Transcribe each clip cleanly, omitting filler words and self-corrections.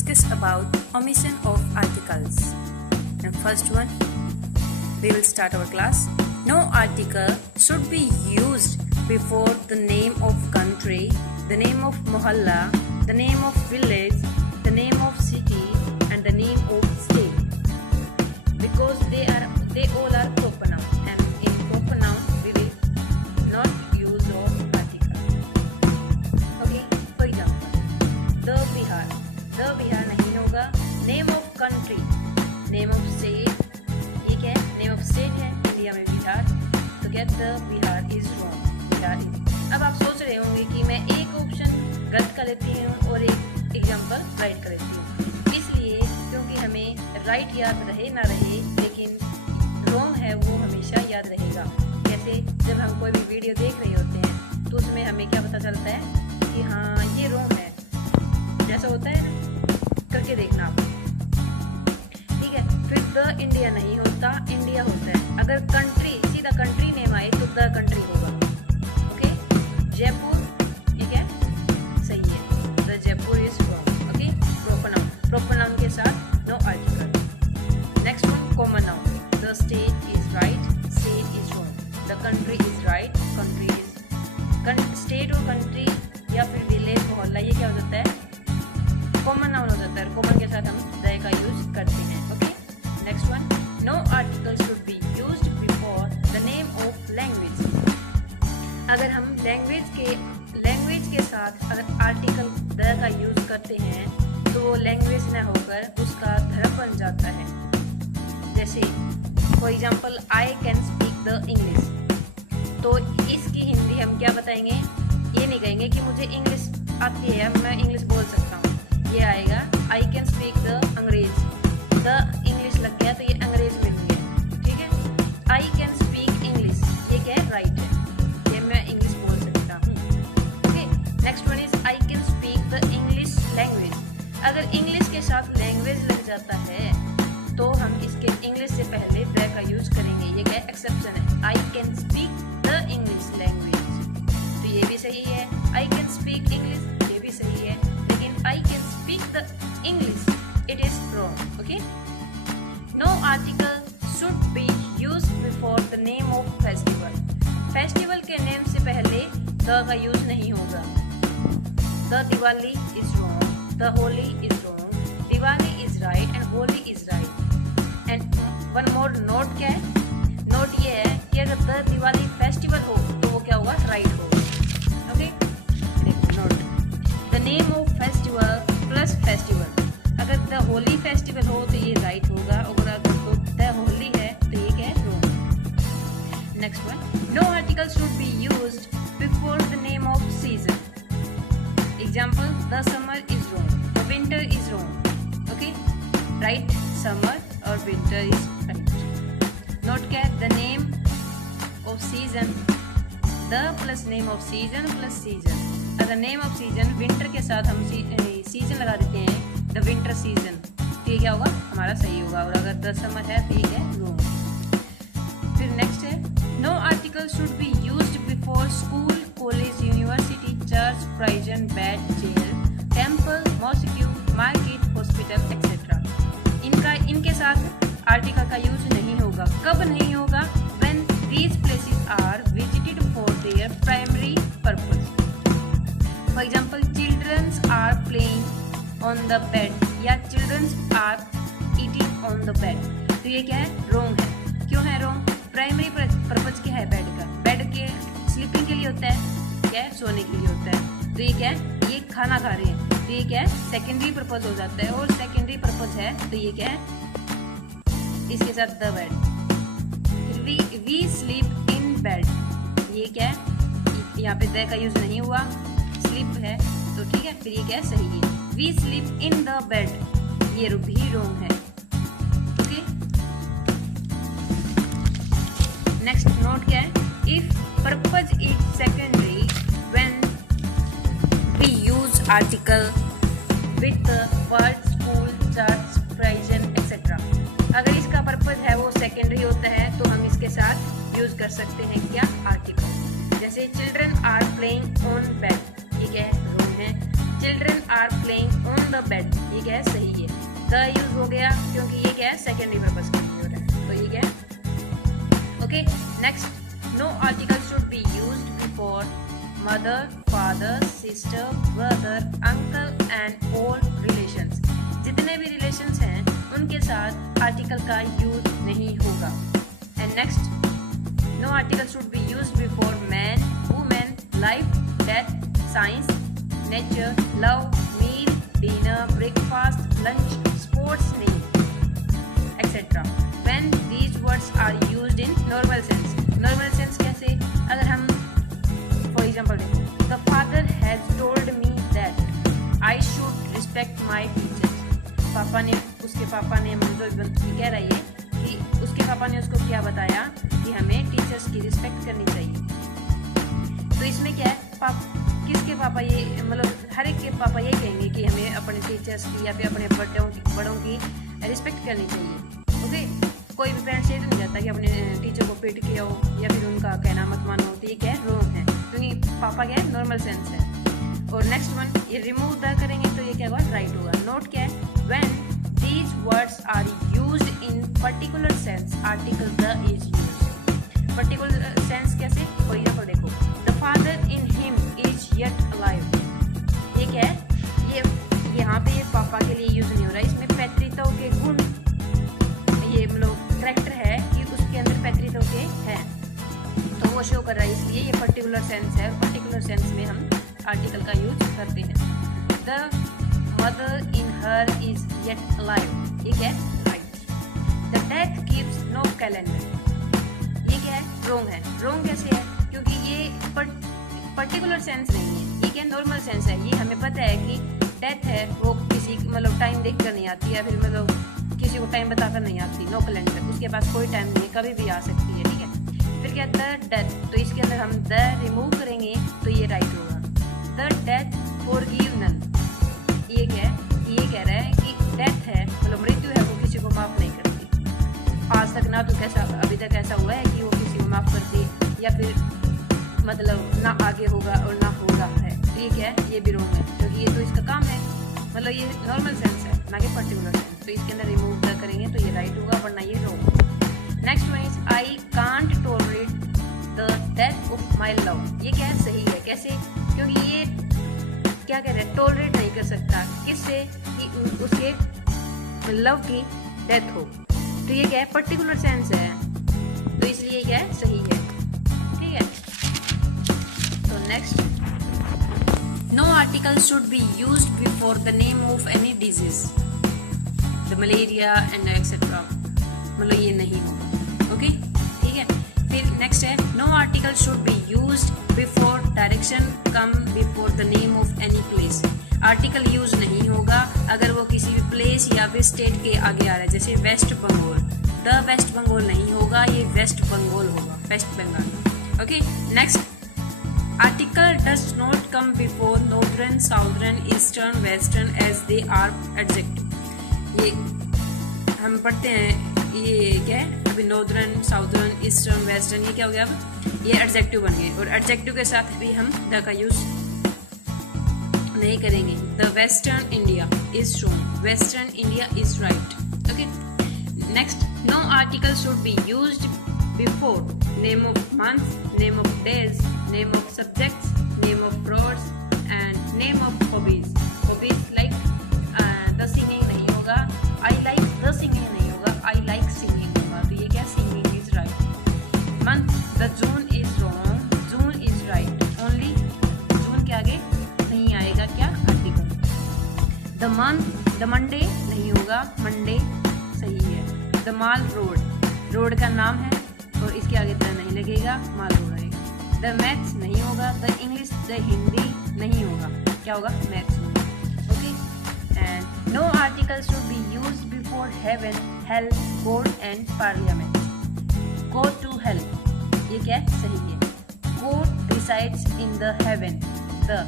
discuss about omission of articles. Now first one, we will start our class. No article should be used before the name of country, the name of mohalla, the name of village, the name of city and the name of state, because they all are proper noun, and in proper noun we will not use of article. Okay, for example, the Bihar नहीं होगा. Name of country, name of state, ये क्या है? Name of state है India में बिहार, तो क्या the Bihar is wrong, Bihar is. अब आप सोच रहे होंगे कि मैं एक ऑप्शन गलत कर लेती हूँ और एक एग्जाम्पल राइट कर लेती हूँ. इसलिए क्योंकि हमें राइट याद रहे ना रहे, लेकिन रॉन्ग है वो हमेशा याद रहेगा. जैसे जब हम कोई भी वीडियो देख रहे होते हैं तो उसमें हमें क्या पता चलता है कि हाँ ये रॉन्ग है, जैसा होता है ना, करके देखना आप. ठीक है, फिर द इंडिया नहीं होता, इंडिया होता है. अगर कंट्री सीधा कंट्री नेम आए तो द कंट्री होगा. ओके, जयपुर ठीक है, सही है, the Jaipur is wrong. Okay, proper noun के साथ no article. Next one, common noun. The state is right, state is wrong. The country is right, country is. State और कंट्री या फिर विलेज मोहल्ला ये क्या हो जाता है? कॉमन नाउन हो जाता है. कॉमन के साथ हम द का यूज करते हैं. Okay, next one, no article should be used before the name of language. अगर हम लैंग्वेज के साथ अगर आर्टिकल द का यूज करते हैं तो वो लैंग्वेज न होकर उसका धर्म बन जाता है. जैसे for example, I can speak the English, तो इसकी हिंदी हम क्या बताएंगे? ये नहीं कहेंगे कि मुझे इंग्लिश आती है, मैं इंग्लिश बोल सकता हूँ. ये आएगा आई कैन स्पीक द अंग्रेज. द इंग्लिश लग गया तो ये अंग्रेज मिल गया. ठीक है, आई कैन स्पीक इंग्लिश, ये क्या है? राइट है, ये मैं इंग्लिश बोल सकता हूँ. Okay, next one is I can speak the English language. अगर इंग्लिश के साथ लैंग्वेज लग जाता है तो हम इसके इंग्लिश से पहले द का यूज करेंगे. ये क्या एक्सेप्शन है? आई can speak the English language, तो ये भी सही है. आई कैन स्पीक इंग्लिश, ये भी सही है, लेकिन I can speak the English it is wrong. Okay, no article should be used before the name of festival. Festival के नेम से पहले द का यूज नहीं होगा. The Diwali is wrong, the Holi is wrong, Diwali is right and Holi is right. And one more note क्या है? Note ये है कि अगर द दिवाली फेस्टिवल हो तो वो क्या होगा? राइट होगा. Okay, note the name of festival plus festival. अगर द होली फेस्टिवल हो तो ये राइट होगा, और अगर तो द होली है तो ये क्या है? Wrong. Next one, no article should be used before the name of season. Example, the summer is wrong, the winter is wrong. Okay, right, summer और विंटर इज राइट. नोट क्या है? The name of season, the plus name of season plus season. अगर name of season winter के साथ हम season लगा देते हैं, द विंटर सीजन, तो ये क्या होगा? हमारा सही होगा. और अगर द समर है तो ये है रॉन्ग. फिर नेक्स्ट है, no article should be used before school, college, university, church, prison, bed, jail, temple, mosque, market, hospital etcetera. इनके साथ आर्टिकल का यूज नहीं होगा. कब नहीं होगा? When these places are visited for their primary purpose. For example, childrens are playing on the bed या childrens are eating on the bed. तो ये क्या है? रॉन्ग है. क्यों है रॉन्ग? प्राइमरी पर्पज क्या है बेड का? बेड के स्लीपिंग के लिए होता है, क्या है? सोने के लिए होता है. तो ये क्या है? ये खाना खा रहे हैं, तो ये क्या है? सेकेंडरी पर्पज हो जाता है. और सेकेंडरी पर्पज है तो ये क्या है? इसके साथ the bed. We sleep in bed, ये क्या है? यहाँ पे द का यूज नहीं हुआ, स्लीप है तो ठीक है. फिर ये क्या है? सही है. We sleep in the bed, ये भी रॉन्ग है. ओके, नेक्स्ट नोट क्या है? If purpose is secondary when we use article with the word school, church, prison etcetera. अगर इसका पर्पज है वो सेकेंडरी होता है तो हम इसके साथ यूज कर सकते हैं क्या? आर्टिकल. जैसे children are playing on bed, ये क्या है? रॉन्ग है. Children are playing on on the bed, ये क्या है, सही है। द यूज हो गया क्योंकि ये क्या है, सेकेंडरी पर्पस के लिए हो रहा है, तो ये क्या है। Okay, next, no article should be used before mother, father, sister, brother, uncle and all relations. जितने भी रिलेशंस हैं उनके साथ आर्टिकल का यूज नहीं होगा। And next, no article should be used before man, women, life, death, science, nature, love, meal, dinner, breakfast, lunch, sports, name, etcetera. When these words are used in normal sense. Normal sense कैसे, अगर हम for example देखो, the father has told me that I should respect my teachers. पापा ने, उसके पापा ने, मतलब कह रहा है कि उसके पापा ने उसको क्या बताया कि हमें टीचर्स की रिस्पेक्ट करनी चाहिए। तो इसमें क्या है, किसके पापा, ये मतलब हर एक के पापा ये कहेंगे कि हमें अपने टीचर्स की या फिर अपने बड़ों की रिस्पेक्ट करनी चाहिए। ओके, कोई भी पेरेंट्स ये तो नहीं चाहता कि अपने टीचर को पीट के आओ या फिर उनका कहना मत मानो, तो ये क्या है, रॉन्ग है, क्योंकि पापा क्या है, नॉर्मल सेंस है। और नेक्स्ट वन, ये रिमूव द करेंगे तो ये क्या होगा, राइट होगा। नोट क्या है, when these words are used in particular sense, article the is used। particular sense कैसे, for example देखो, the father in him is yet alive। ये क्या है, ये यहाँ पे ये पापा के लिए यूज नहीं हो रहा है, इसमें पैतृत्व के गुण, ये मतलब कैरेक्टर है कि उसके अंदर पैतृत्व के हैं, तो वो शो कर रहा है, इसलिए ये पर्टिकुलर सेंस है। पर्टिकुलर सेंस में हम आर्टिकल का यूज करते हैं। The mother in her is yet alive, ये क्या है, right. The death keeps no calendar, ये क्या है, रॉन्ग है। रॉन्ग कैसे है, क्योंकि ये पर्टिकुलर सेंस नहीं है, ये क्या नॉर्मल सेंस है। ये हमें पता है कि डेथ है, वो किसी मतलब टाइम देख कर नहीं आती या फिर मतलब किसी को टाइम बताकर नहीं आती, नो कैलेंडर, उसके पास कोई टाइम नहीं है, कभी भी आ सकती है, ठीक है। फिर क्या, द डेथ, तो इसके अंदर हम द रिमूव करेंगे तो ये राइट होगा। द डेथ फॉरगिव नन, ये क्या है, ये कह रहा है कि डेथ है, मतलब मृत्यु है, वो किसी को माफ नहीं करती। आज तक ना तो कैसा, अभी तक ऐसा हुआ है कि वो किसी को माफ करती, या फिर मतलब ना आगे होगा और ना हो रहा है, तो ये क्या है, ये भी रॉन्ग है, क्योंकि ये तो इसका काम है, मतलब ये नॉर्मल सेंस है ना कि पर्टिकुलर सेंस, तो इसके अंदर रिमूव करेंगे तो ये राइट होगा, वरना ये wrong. Next one is I can't tolerate the death of my love, ये क्या है, सही है। कैसे, क्योंकि ये क्या कह रहे हैं, टॉलरेट नहीं कर सकता, किससे, कि उसके लव की डेथ हो, तो ये क्या है, पर्टिकुलर सेंस है, तो इसलिए क्या है, सही है, ठीक है। तो next, no article should be used before the name of any disease, the malaria and etcetera, मतलब ये नहीं होगा, ओके, ठीक है। फिर नेक्स्ट है, no article should be used before direction come before the name of any place. Article use नहीं होगा अगर वो किसी भी प्लेस या फिर स्टेट के आगे आ रहा है, जैसे वेस्ट बंगाल, द वेस्ट बंगाल नहीं होगा, ये वेस्ट बंगाल होगा, West Bengal, okay. Next, article does not come before northern, southern, eastern, western as they are adjective. ये हम पढ़ते हैं, ये क्या है, अभी नॉर्दर्न, साउदर्न, ईस्टर्न, वेस्टर्न, ये क्या हो गया, अब ये एडजेक्टिव बन गए, और एडजेक्टिव के साथ भी हम द का यूज नहीं करेंगे। The western India is wrong, western India is right, okay. Next, no article should be used before name of month, name of days, name of subjects, name of roads and name of hobbies. Hobbies like the singing नहीं होगा, I like the singing नहीं होगा, I like singing होगा, तो ये क्या, singing is right. Month, the June is wrong, June is right, only June के आगे नहीं आएगा क्या, article. The month, the Monday नहीं होगा, मंडे सही है। द माल रोड, रोड का नाम है और इसके आगे द नहीं लगेगा, माल रोड आएगा। द मैथ्स नहीं होगा, द इंग्लिश, द हिंदी नहीं होगा, क्या होगा, मैथ्स होगा, okay. And no article should be used before heaven, hell, God and parliament. Go to hell, ये क्या है, सही है। God resides in the heaven, the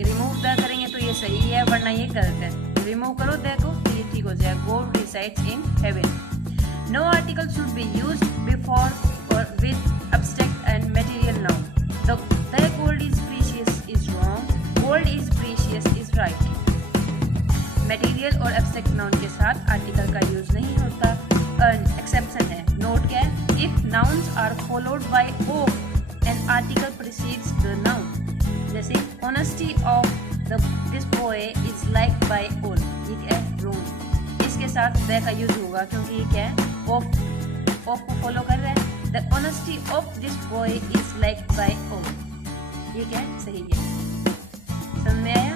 remove the करेंगे तो ये सही है, वरना ये गलत है। रिमूव करो द को तो ये ठीक हो जाएगा, God resides in heaven. No article should be used before और with abstract and material noun. The gold is precious is wrong, gold is precious is right. Material और एब्स्ट्रैक्ट नाउन के साथ आर्टिकल का यूज नहीं होता। Exception है, note क्या है, if nouns are followed by of an article precedes the noun, जैसे honesty of this boy is like by all, ये क्या है, रोज, इसके साथ द का यूज होगा क्योंकि ये क्या है, ऑफ को फॉलो कर रहा है। The honesty of this boy is like by all, ये क्या है, सही है। समझ में आया?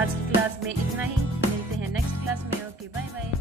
आज की क्लास में इतना ही, मिलते हैं नेक्स्ट क्लास में। Okay, bye bye.